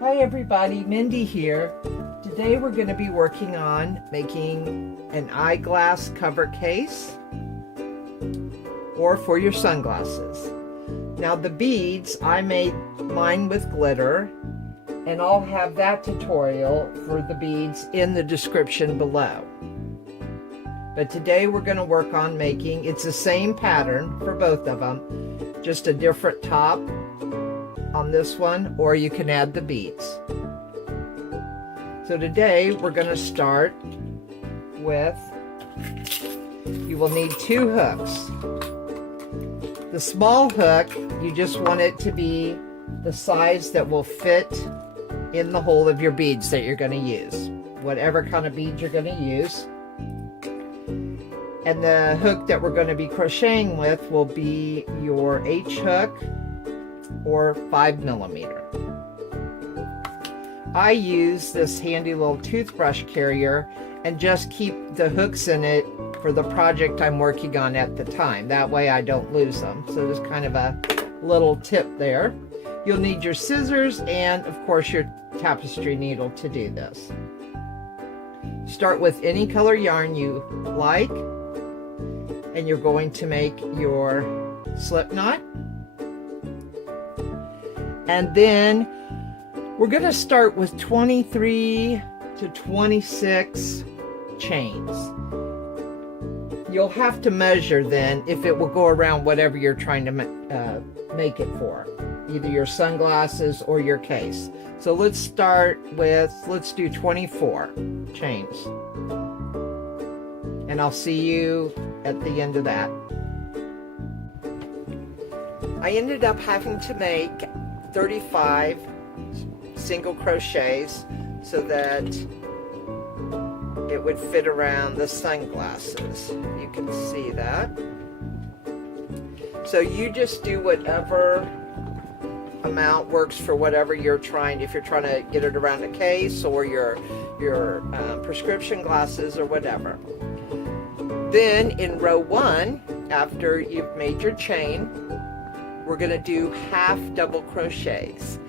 Hi everybody, Mindy here. Today we're going to be working on making an eyeglass cover case or for your sunglasses. Now the beads, I made mine with glitter, and I'll have that tutorial for the beads in the description below. But today we're going to work on making, it's the same pattern for both of them, just a different top on this one, or you can add the beads. So today we're going to start with, you will need 2 hooks. The small hook, you just want it to be the size that will fit in the hole of your beads that you're going to use, whatever kind of beads you're going to use. And the hook that we're going to be crocheting with will be your H hook or 5mm. I use this handy little toothbrush carrier and just keep the hooks in it for the project I'm working on at the time. That way I don't lose them. So just kind of a little tip there. You'll need your scissors and of course your tapestry needle to do this. Start with any color yarn you like, and you're going to make your slip knot. And then we're going to start with 23 to 26 chains. You'll have to measure then if it will go around whatever you're trying to make it for, either your sunglasses or your case. So let's start with, let's do 24 chains. And I'll see you at the end of that. I ended up having to make 35 single crochets so that it would fit around the sunglasses. You can see that. So you just do whatever amount works for whatever you're trying, if you're trying to get it around a case or your prescription glasses or whatever. Then in row 1, after you've made your chain, we're going to do half double crochets,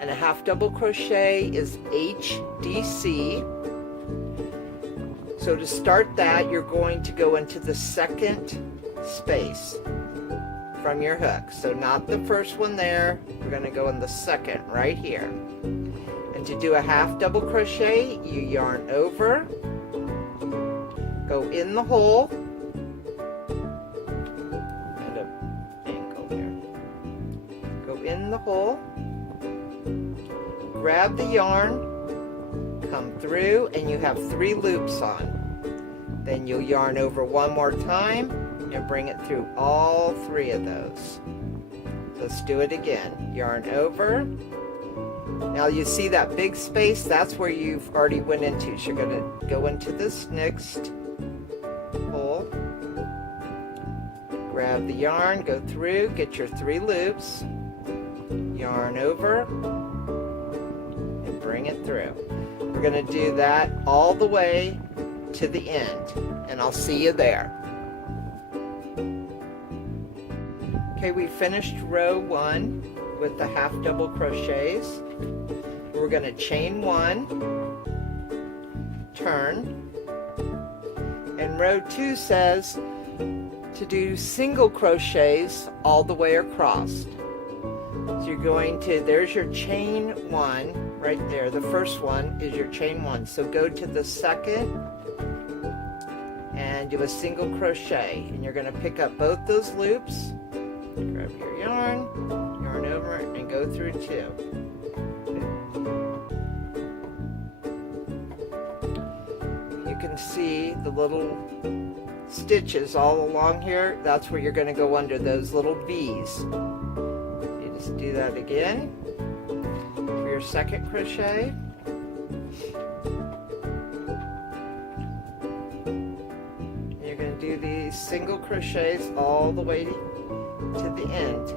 and a half double crochet is HDC. So to start that, you're going to go into the second space from your hook. So not the first one there, we're going to go in the second right here. And to do a half double crochet, you yarn over, go in the hole, in the hole, grab the yarn, come through, and you have 3 loops on. Then you'll yarn over one more time and bring it through all 3 of those. Let's do it again. Yarn over. Now you see that big space, that's where you've already went into. So you're going to go into this next hole, grab the yarn, go through, get your 3 loops, yarn over, and bring it through. We're going to do that all the way to the end, and I'll see you there. Okay, we finished row 1 with the half double crochets. We're going to chain 1, turn, and row 2 says to do single crochets all the way across. So you're going to, there's your chain 1 right there. The first one is your chain 1. So go to the second and do a single crochet. And you're going to pick up both those loops, grab your yarn, yarn over, and go through 2. You can see the little stitches all along here. That's where you're going to go under those little V's. Just do that again for your second crochet. You're going to do these single crochets all the way to the end,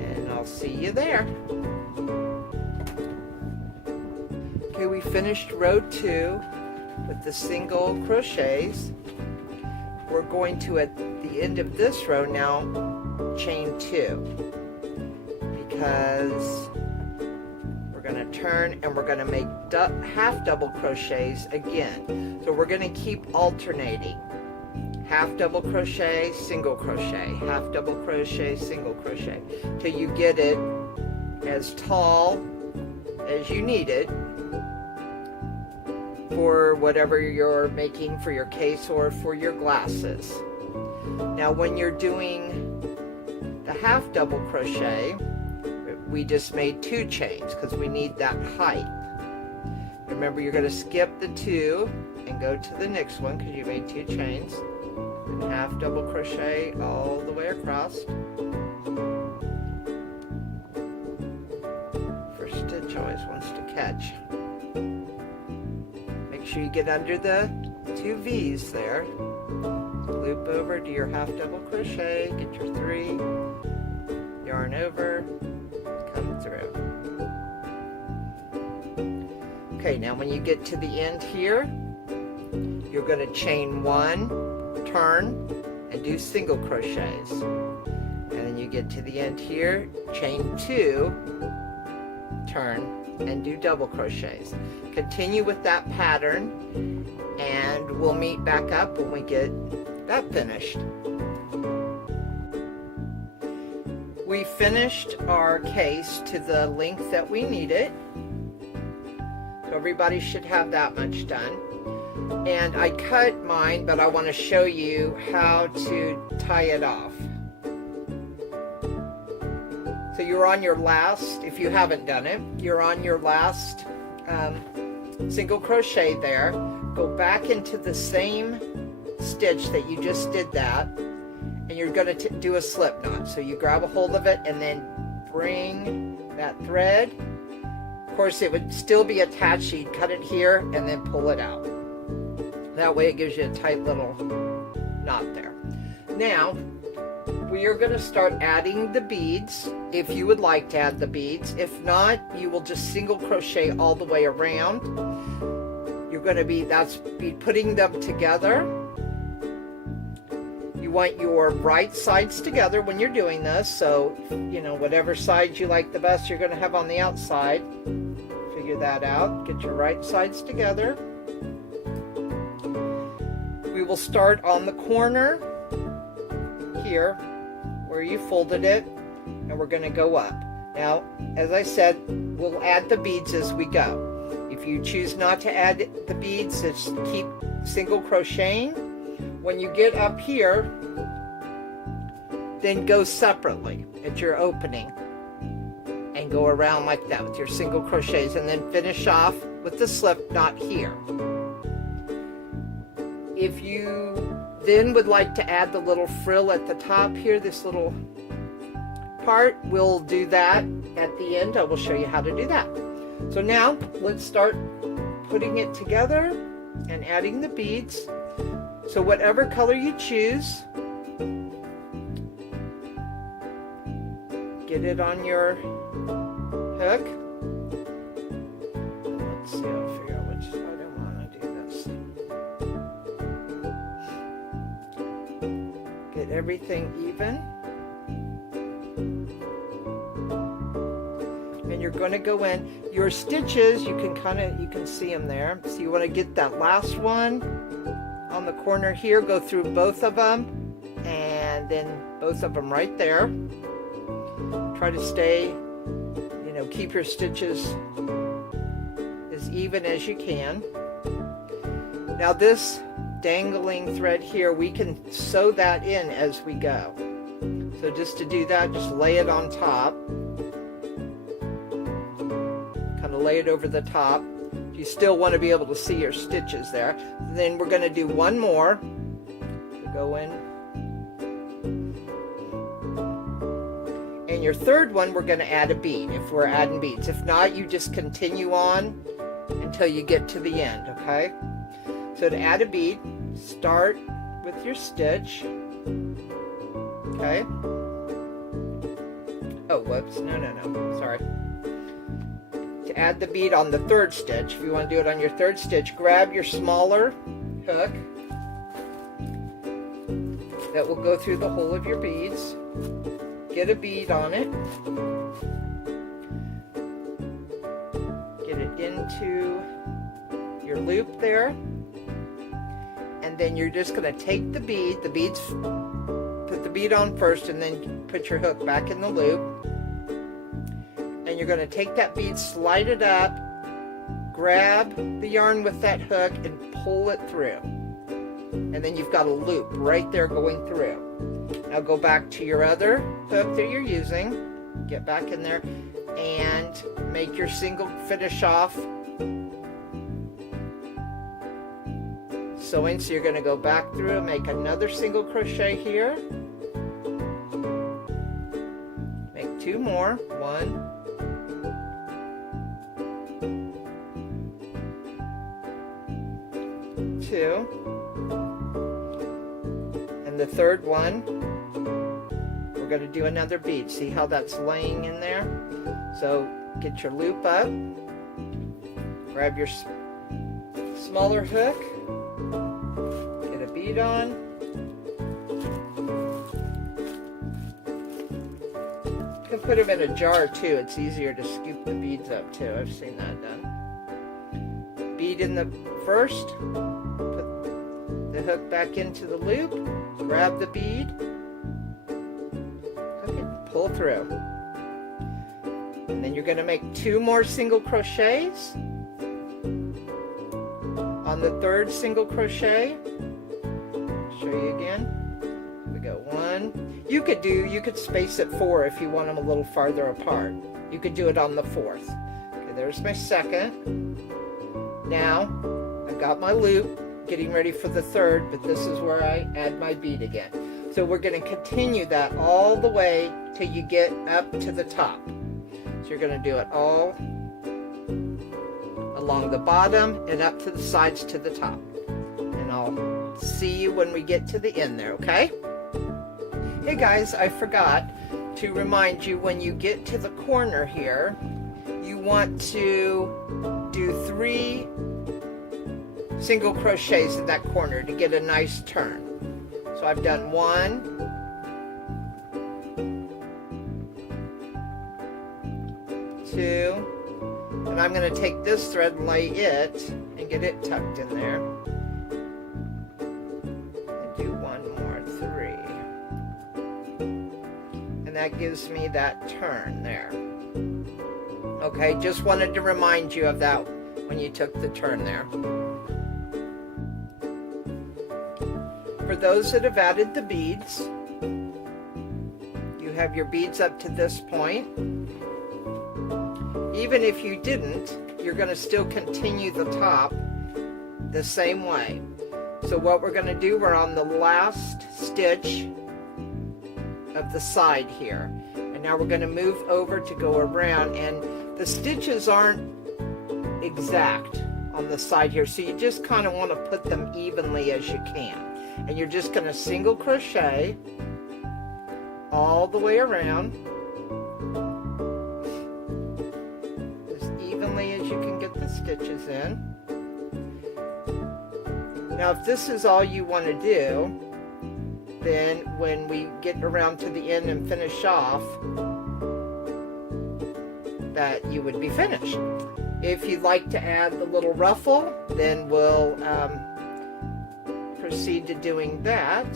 and I'll see you there. Okay, we finished row 2 with the single crochets. We're going to, at the end of this row now, chain 2. Because we're We're going to turn and we're going to make half double crochets again. So we're going to keep alternating. Half double crochet, single crochet, half double crochet, single crochet, till you get it as tall as you need it for whatever you're making for your case or for your glasses. Now when you're doing the half double crochet, we just made 2 chains because we need that height. Remember, you're going to skip the 2 and go to the next one because you made 2 chains. And half double crochet all the way across. First stitch always wants to catch. Make sure you get under the 2 V's there. Loop over, do your half double crochet, get your 3, yarn over, come through. Okay, now when you get to the end here, you're going to chain 1, turn, and do single crochets. And then you get to the end here, chain 2, turn, and do double crochets. Continue with that pattern, and we'll meet back up when we get that finished. We finished our case to the length that we needed. So everybody should have that much done. And I cut mine, but I want to show you how to tie it off. So you're on your last, if you haven't done it, you're on your last single crochet there. Go back into the same stitch that you just did that, and you're going to do a slip knot. So you grab a hold of it and then bring that thread. Of course, it would still be attached, so you'd cut it here and then pull it out. That way it gives you a tight little knot there. Now, we are going to start adding the beads, if you would like to add the beads. If not, you will just single crochet all the way around. You're going to be putting them together. You want your right sides together when you're doing this, so, you know, whatever side you like the best, you're going to have on the outside. Figure that out. Get your right sides together. We will start on the corner here where you folded it, and we're going to go up. Now, as I said, we'll add the beads as we go. If you choose not to add the beads, just keep single crocheting. When you get up here, then go separately at your opening and go around like that with your single crochets, and then finish off with the slip knot here. If you then would like to add the little frill at the top here, this little part, we'll do that at the end. I will show you how to do that. So now let's start putting it together and adding the beads. So whatever color you choose, get it on your hook. Let's see, I'll figure out which side I want to do this. Get everything even. And you're going to go in your stitches. You can see them there. So you want to get that last one on the corner here, go through both of them, and then both of them right there. Try to stay, you know, keep your stitches as even as you can. Now this dangling thread here, we can sew that in as we go. So just to do that, just lay it on top. Kind of lay it over the top. You still want to be able to see your stitches there. Then we're going to do one more. So go in. And your third one, we're going to add a bead if we're adding beads. If not, you just continue on until you get to the end, okay? So to add a bead, start with your stitch. Okay. Oh, whoops. No. Sorry. To add the bead on the third stitch, if you want to do it on your third stitch, grab your smaller hook that will go through the hole of your beads. Get a bead on it. into your loop there, and then you're just going to take the beads, put the bead on first, and then put your hook back in the loop, and you're going to take that bead, slide it up, grab the yarn with that hook and pull it through, and then you've got a loop right there going through. Now go back to your other hook that you're using, get back in there and make your single, finish off sewing. So you're going to go back through and make another single crochet here, make 2 more, 1, 2, and the third one we're going to do another bead. See how that's laying in there? So get your loop up, grab your smaller hook, get a bead on, you can put them in a jar too. It's easier to scoop the beads up too. I've seen that done. Bead in the first, put the hook back into the loop, grab the bead, hook it, pull through. And then you're going to make 2 more single crochets on the third single crochet. Show you again. Here we go. 1. You could space it 4 if you want them a little farther apart. You could do it on the 4th. Okay, there's my second. Now I've got my loop, getting ready for the third, but this is where I add my bead again. So we're going to continue that all the way till you get up to the top. So you're going to do it all along the bottom and up to the sides to the top. And I'll see you when we get to the end there, okay? Hey guys, I forgot to remind you, when you get to the corner here, you want to do 3 single crochets in that corner to get a nice turn. So I've done 1, 2, and I'm going to take this thread and lay it and get it tucked in there. And do 1 more, 3. And that gives me that turn there. Okay, just wanted to remind you of that when you took the turn there. For those that have added the beads, you have your beads up to this point. Even if you didn't, you're going to still continue the top the same way. So what we're going to do, we're on the last stitch of the side here. And now we're going to move over to go around, and the stitches aren't exact on the side here, so you just kind of want to put them evenly as you can. And you're just going to single crochet all the way around as evenly as you can get the stitches in. Now if this is all you want to do, then when we get around to the end and finish off, that you would be finished. If you'd like to add the little ruffle, then we'll proceed to doing that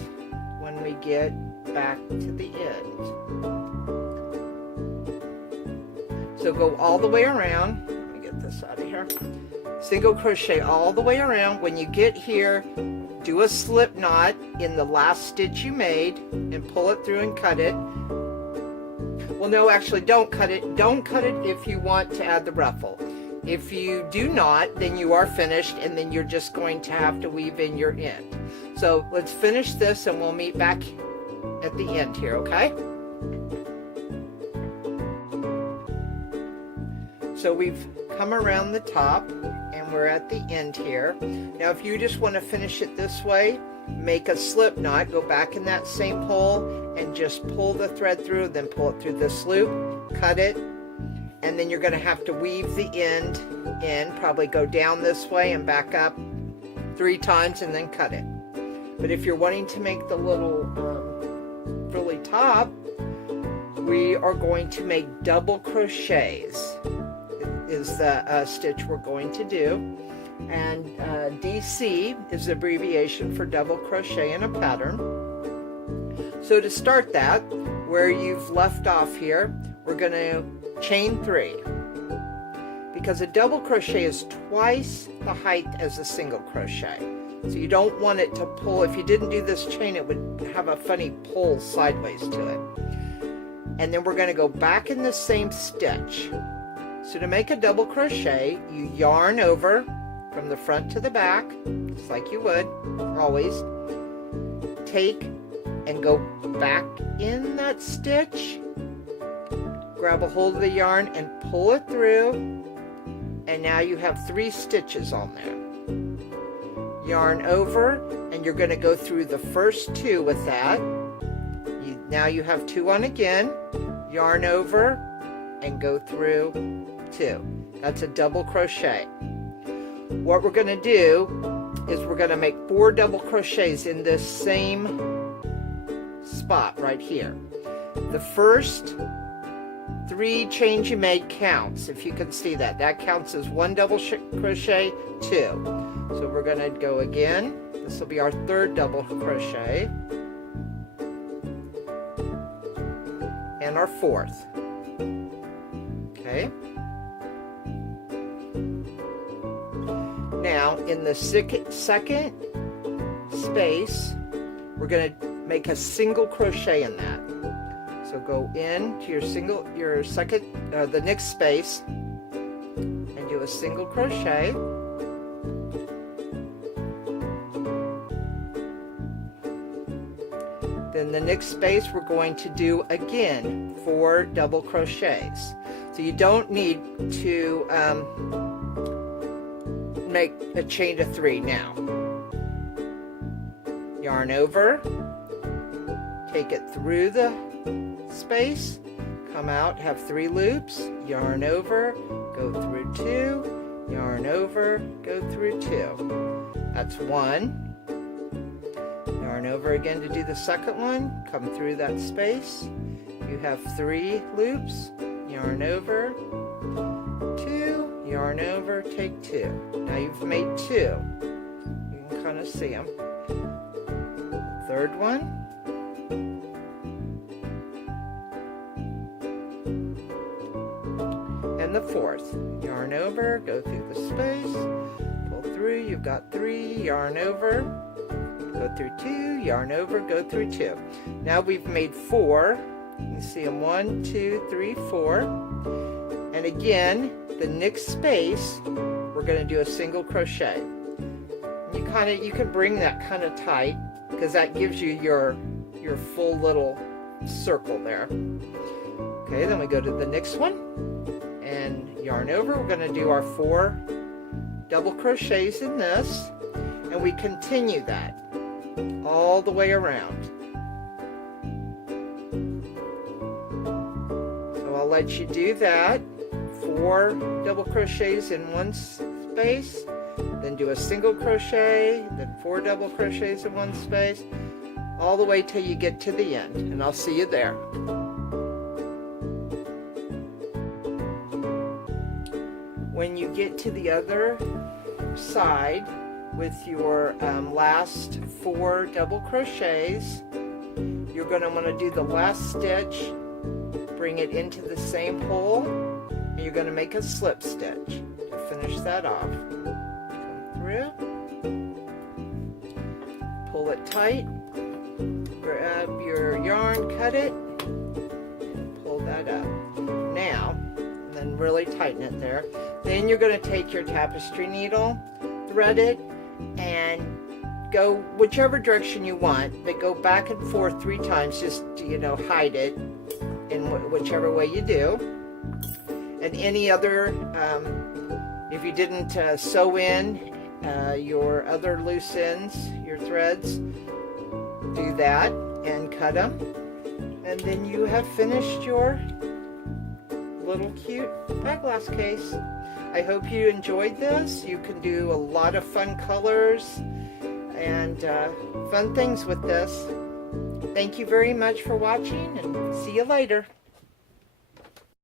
when we get back to the end. So go all the way around. Let me get this out of here. Single crochet all the way around. When you get here, do a slip knot in the last stitch you made and pull it through and cut it. Well, no, actually don't cut it. Don't cut it if you want to add the ruffle. If you do not, then you are finished, and then you're just going to have to weave in your end. So let's finish this and we'll meet back at the end here, okay? So we've come around the top and we're at the end here. Now if you just want to finish it this way, make a slip knot, go back in that same hole and just pull the thread through, then pull it through this loop, cut it, and then you're going to have to weave the end in, probably go down this way and back up 3 times and then cut it. But if you're wanting to make the little frilly top, we are going to make double crochets. is the stitch we're going to do. And DC is the abbreviation for double crochet in a pattern. So to start that, where you've left off here, we're going to chain 3. Because a double crochet is twice the height as a single crochet. So you don't want it to pull. If you didn't do this chain, it would have a funny pull sideways to it. And then we're going to go back in the same stitch. So to make a double crochet, you yarn over from the front to the back, just like you would always. Take and go back in that stitch. Grab a hold of the yarn and pull it through. And now you have 3 stitches on there. Yarn over, and you're going to go through the first 2 with that. Now you have 2 on again. Yarn over and go through 2. That's a double crochet. What we're going to do is we're going to make 4 double crochets in this same spot right here. The first 3 chains you made counts. If you can see that, that counts as 1 double crochet, 2. So we're going to go again. This will be our 3rd double crochet and our 4th. Okay. Now in the second space, we're going to make a single crochet in that. So go into the next space and do a single crochet. Then the next space we're going to do again 4 double crochets. So you don't need to make a chain of 3 now. Yarn over, take it through the space, come out, have 3 loops, yarn over, go through 2, yarn over, go through 2. That's 1. Yarn over again to do the second one, come through that space. You have 3 loops, yarn over, 2, yarn over, take 2. Now you've made 2. You can kind of see them. Third one. And the 4th. Yarn over, go through the space, pull through, you've got 3, yarn over, go through 2, yarn over, go through 2. Now we've made 4. You can see them 1, 2, 3, 4. And again, the next space, we're going to do a single crochet. You can bring that kind of tight because that gives you your full little circle there. Okay, then we go to the next one and yarn over. We're going to do our 4 double crochets in this, and we continue that all the way around. So I'll let you do that. 4 double crochets in one space, then do a single crochet, then 4 double crochets in one space, all the way till you get to the end, and I'll see you there. When you get to the other side with your last 4 double crochets, you're going to want to do the last stitch, bring it into the same hole, and you're going to make a slip stitch to finish that off. Come through, pull it tight, grab your yarn, cut it, and pull that up. Now, and then really tighten it there. Then you're going to take your tapestry needle, thread it, and go whichever direction you want, but go back and forth 3 times just to, hide it in whichever way you do. And any other, if you didn't sew in your other loose ends, your threads, do that and cut them. And then you have finished your little cute eyeglass case. I hope you enjoyed this. You can do a lot of fun colors and fun things with this. Thank you very much for watching, and see you later.